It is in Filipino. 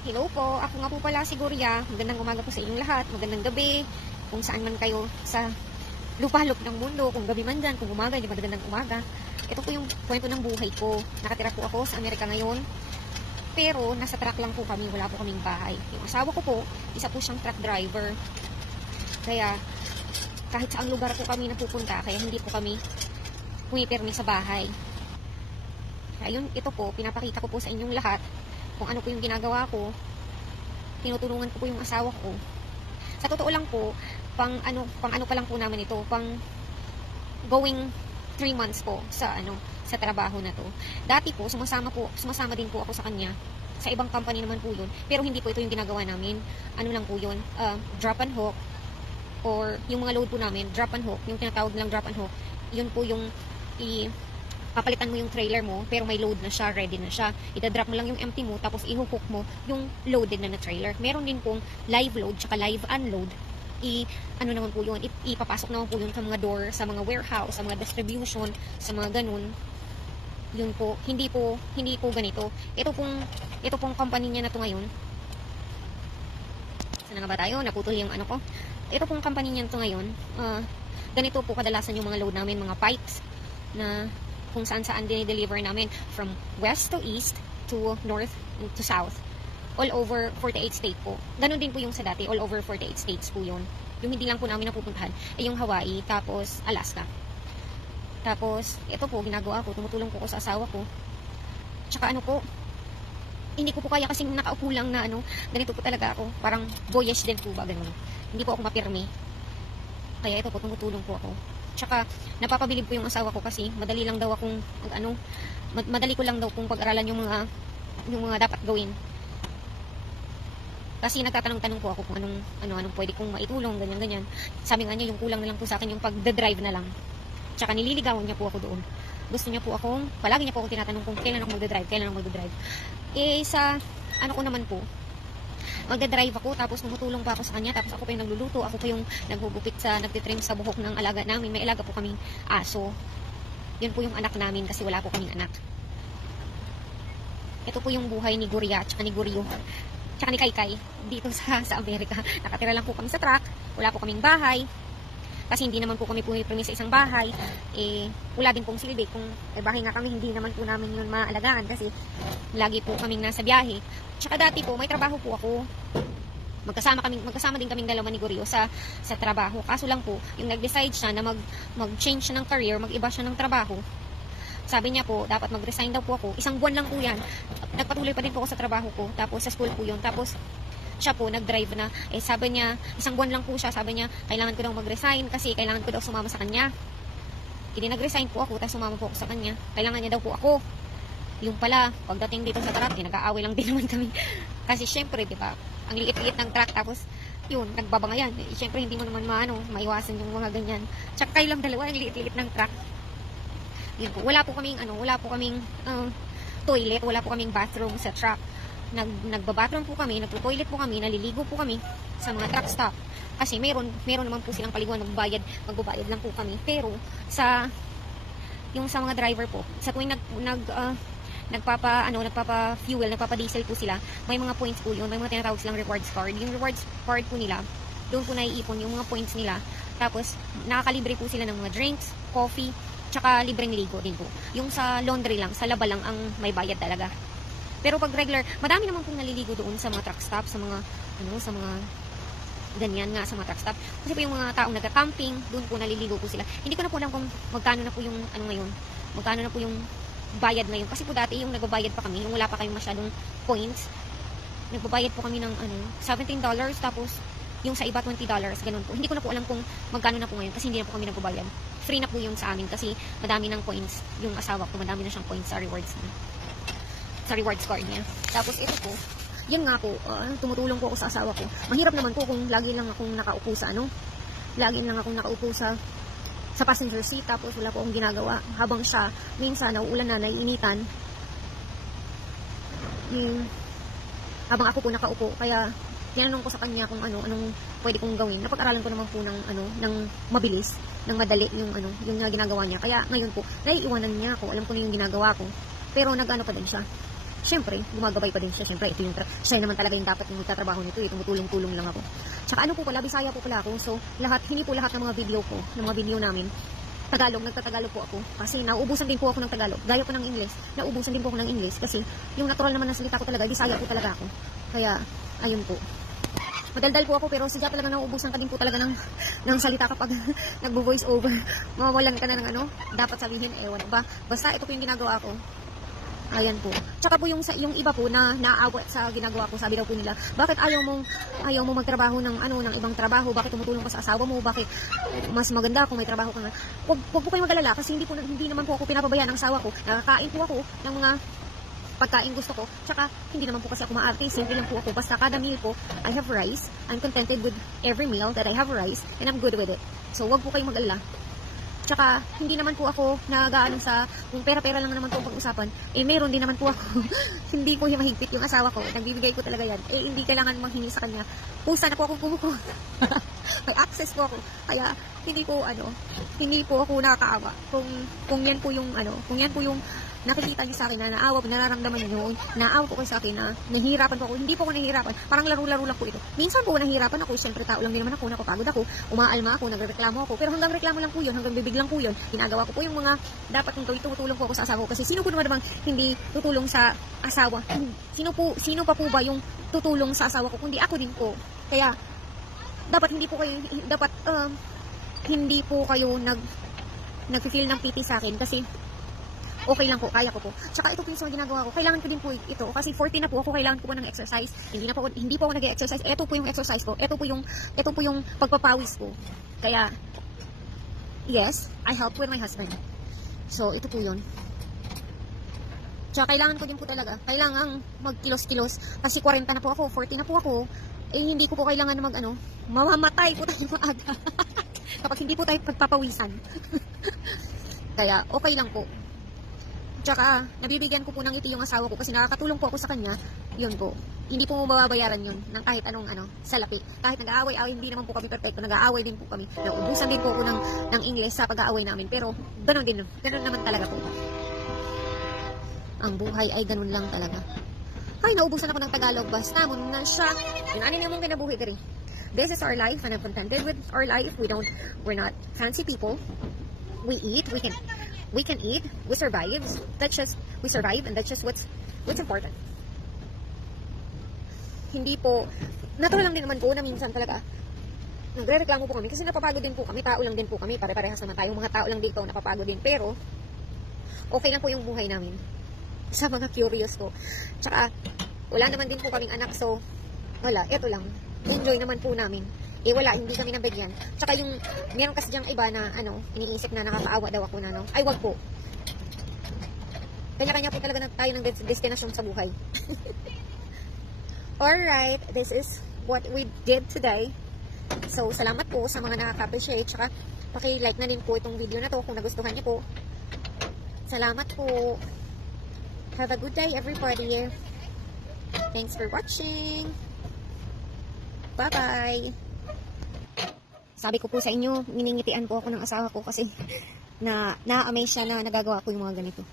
Hello po, ako nga po pala si Guria. Magandang umaga po sa inyong lahat, magandang gabi, kung saan man kayo sa lupalop ng mundo, kung gabi man dyan, kung umaga, di magandang umaga. Ito po yung kwento ng buhay ko. Nakatira po ako sa Amerika ngayon, pero nasa truck lang po kami, wala po kaming bahay. Yung asawa ko po, isa po siyang truck driver. Kaya, kahit saang lugar po kami napupunta, kaya hindi po kami pumipirmi sa bahay. Kaya ito po, pinapakita ko po sa inyong lahat kung ano po yung ginagawa ko. Tinutulungan ko po yung asawa ko. Sa totoo lang po, pang ano pa lang po naman ito, pang going 3 months po sa sa trabaho na to. Dati po sumasama din po ako sa kanya. Sa ibang company naman po yun. Pero hindi po ito yung ginagawa namin. Ano lang po yun, drop and hook, or yung mga load po namin, drop and hook, yung tinatawag nilang drop and hook, yun po yung papalitan mo yung trailer mo, pero may load na siya, ready na siya. Ida-drop mo lang yung empty mo, tapos i-hook mo yung loaded na trailer. Meron din pong live load, tsaka live unload. Ano naman po yun, ipapasok naman po yun sa mga door, sa mga warehouse, sa mga distribution, sa mga ganun. Yun po, hindi po ganito. Ito pong company niya na to ngayon. Saan nga ba tayo? Naputol yung ano ko. Ito pong company niya to ngayon. Ganito po kadalasan yung mga load namin, mga pipes, na kung saan dinideliver namin from west to east to north to south. All over 48 state po. Ganon din po yung sa dati. All over 48 states po yun. Yung hindi lang po namin napupuntahan ay yung Hawaii, tapos Alaska. Tapos, ito po, ginagawa ko. Tumutulong po ko sa asawa ko. Tsaka ano po, hindi ko po kaya kasing nakaupo lang na ganito po talaga ako. Parang boyish din po ba, ganon. Hindi po ako mapirmi. Kaya ito po, tumutulong po ako. Tsaka, napapabilib po yung asawa ko kasi madali lang daw akong, madali ko lang daw kung pag-aralan yung mga dapat gawin. Kasi nagtatanong-tanong po ako kung anong pwede kong maitulong, ganyan-ganyan. Sabi nga niya, yung kulang na lang po sa akin yung pag-drive na lang. Tsaka nililigawan niya po ako doon. Gusto niya po palagi niya po ako tinatanong kung kailan ako magdadrive. Sa, ko naman po, magdadrive ako, tapos tumutulong pa ako sa kanya, tapos ako pa yung nagluluto, ako pa yung nagbubukit nagtitrim sa buhok ng alaga namin. May alaga po kaming aso. Yun po yung anak namin kasi wala po kaming anak. Ito po yung buhay ni Guria, tsaka ni Gurio, tsaka ni Kaykay dito sa Amerika. Nakatira lang po kami sa truck, wala po kaming bahay. Kasi hindi naman po kami pumipirmi sa isang bahay. Wala din pong silbi. Kung may bahay nga kami, hindi naman po namin yun maalagaan kasi lagi po kaming nasa biyahe. Tsaka dati po, may trabaho po ako. Magkasama din kaming dalawa ni Gurio sa trabaho. Kaso lang po, yung nag-decide siya na mag-change ng career, mag-iba siya ng trabaho. Sabi niya po, dapat mag-resign daw po ako. 1 buwan lang po yan. Nagpatuloy pa din po ako sa trabaho ko. Tapos sa school po yun. Tapos siya po nag-drive na. Sabi niya, 1 buwan lang po siya. Sabi niya, kailangan ko daw mag-resign kasi kailangan ko daw sumama sa kanya. Hindi nag-resign po ako, tapos sumama po ako sa kanya. Kailangan niya daw po ako. Yung pala, pagdating dito sa truck, nag-aaway lang din naman kami. Kasi syempre, di ba, ang liit-liit ng truck, tapos yun, nagbabangayan. Syempre, hindi mo naman maiwasan yung mga ganyan. Tsaka kayo lang dalawa, ang liit-liit ng truck. Yun po, wala po kaming toilet, wala po kaming bathroom sa truck. Nagbabathroom po kami, nagto-toilet po kami, naliligo po kami sa mga truck stop. Kasi meron naman po silang paliguan, magbabayad lang po kami. Pero sa mga driver po, sa tuwing nagpapa-fuel, nagpapa-diesel po sila, may mga points po yun, may mga tinatawag silang rewards card. Yung rewards card po nila, doon po naiipon yung mga points nila. Tapos, nakakalibre po sila ng mga drinks, coffee, tsaka libreng ligo din po. Yung sa laundry lang, sa laba lang ang may bayad talaga. Pero pag regular, madami naman pong naliligo doon sa mga truck stop, sa mga ganyan nga, sa mga truck stop. Kasi po yung mga taong nagka-camping, doon po naliligo po sila. Hindi ko na po alam kung magkano na po yung magkano na po yung bayad ngayon. Kasi po dati yung nagbabayad pa kami, yung wala pa kayong masyadong points, nagbabayad po kami ng $17, tapos yung sa iba $20, ganun po. Hindi ko na po alam kung magkano na po ngayon kasi hindi na po kami nagbabayad. Free na po yun sa amin kasi madami ng points. Yung asawa ko, madami na siyang points sa rewards niya. Sa rewards card niya. Tapos ito po, yun nga po, tumutulong po ako sa asawa ko. Mahirap naman po kung lagi lang akong nakaupo sa passenger seat, tapos wala po akong ginagawa. Habang siya, minsan, nauulan na, naiinitan. Habang ako po nakaupo, kaya tinanong ko sa kanya kung anong pwede kong gawin. Napag-aralan ko naman po ng mabilis, ng madali yung ginagawa niya. Kaya ngayon po, naiiwanan niya ako. Alam ko na yung ginagawa ko. Pero nag-ano pa din siya. syempre, gumagabay pa din siya. Syempre, ito yung siya naman talaga yung dapat yung magtatrabaho nito. Tumutulong-tulong lang ako. Tsaka ano po pala, Bisaya po pala ako. So, hindi po lahat ng mga video ko, ng mga video namin, Tagalog, nagtatagalog po ako. Kasi nauubusan din po ako ng Tagalog. Gaya po ng English, nauubusan din po ako ng English. Kasi yung natural naman na salita ko talaga, Bisaya po talaga ako. Kaya, ayun po. Madaldal po ako, pero sadya talaga nauubusan ka din po talaga ng salita kapag nagbo-voice over. Mawawalan ka na ng dapat sabihin, ewan ba. Basta ito po yung ginagawa ko. Ayan po. Tsaka po yung iba po na naaawat sa ginagawa ko, sabi daw po nila, bakit ayaw mo magtrabaho ng ibang trabaho? Bakit tumutulong ka sa asawa mo? Bakit mas maganda kung may trabaho ka nga? Wag po kayong mag-alala kasi hindi naman po ako pinapabayaan ng asawa ko. Nakakain po ako ng mga pagkain gusto ko. Tsaka hindi naman po kasi ako maarte, simple lang po ako. Basta kada meal po, I have rice. I'm contented with every meal that I have rice and I'm good with it. So wag po kayong mag-alala. Tsaka, hindi naman po ako nag-aano sa, kung pera-pera lang naman po ang pag-usapan, meron din naman po ako. Hindi po mahigpit yung asawa ko. Nagbibigay ko talaga yan. Hindi kailangan manghingi sa kanya. Pusa na po ako kumukuha. May access po ako. Kaya, hindi po ako nakakaawa. Kung yan po yung nakikita niyo sa akin na nararamdaman niyo, naawa po kayo sa akin na nahihirapan po ako. Hindi po ako nahihirapan. Parang laro-laro lang po ito. Minsan po nahihirapan ako. Siyempre tao lang din naman ako. Napapagod ako. Umaalma ako. Nagreklamo ako. Pero hanggang reklamo lang po yun. Hanggang bibig lang po yun. Ginagawa ko po yung mga dapat kong gawin. Tumutulong po ako sa asawa ko. Kasi sino po naman hindi tutulong sa asawa? Sino pa po ba yung tutulong sa asawa ko? Kundi ako din po. Kaya, hindi po kayo nag-feel ng pity sa akin. Kasi, okay lang po, kaya ko po. Tsaka ito po yung ginagawa ko. Kailangan ko din po ito. Kasi 40 na po ako, kailangan ko po ng exercise. Hindi po ako nag-exercise. Ito po yung exercise ko. Ito po yung pagpapawis ko. Kaya, yes, I help with my husband. So, ito po yun. Tsaka kailangan ko din po talaga. Kailangan magkilos-kilos. Kasi 40 na po ako, 40 na po ako. Hindi ko po kailangan na mamamatay po tayo maaga. Kapag hindi po tayo pagpapawisan. Kaya, okay lang po. Tsaka, nabibigyan ko po ng ngiti yung asawa ko kasi nakakatulong po ako sa kanya. Yun po. Hindi po mababayaran yun ng kahit anong salapi. Kahit nag-aaway-away, hindi naman po kami perfecto. Nag-aaway din po kami. Naubusan din po ako ng English sa pag-aaway namin. Pero, ganun naman talaga po. Ang buhay ay ganun lang talaga. Ay, naubusan ako ng Tagalog. Basta, muna siya. Yung ano niya mong kinabuhi diri. This is our life and I'm contented with our life. We're not fancy people. We eat, we can eat, we survive. We survive and that's just what's important. Hindi po, natural lang din naman po na minsan talaga nagre-reklamo po kami kasi napapagod din po kami, tao lang din po kami, pare-parehas naman tayong mga tao lang dito napapagod din, pero okay lang po yung buhay namin sa mga curious ko. Tsaka, wala naman din po kaming anak, so wala, eto lang, enjoy naman po namin. Wala, hindi kami nabigyan. Tsaka meron kasi diyang iba na, iniisip na nakakaawa daw ako na, ay, wag po. Kanya-kanya po talaga na tayo ng destinasyon sa buhay. Alright, this is what we did today. So, salamat po sa mga nakaka-appreciate. Tsaka, paki-like na din po itong video na to kung nagustuhan niyo po. Salamat po. Have a good day, everybody. Thanks for watching. Bye-bye. Sabi ko po sa inyo, miningitian po ako ng asawa ko kasi na-amaze siya na nagagawa ko yung mga ganito.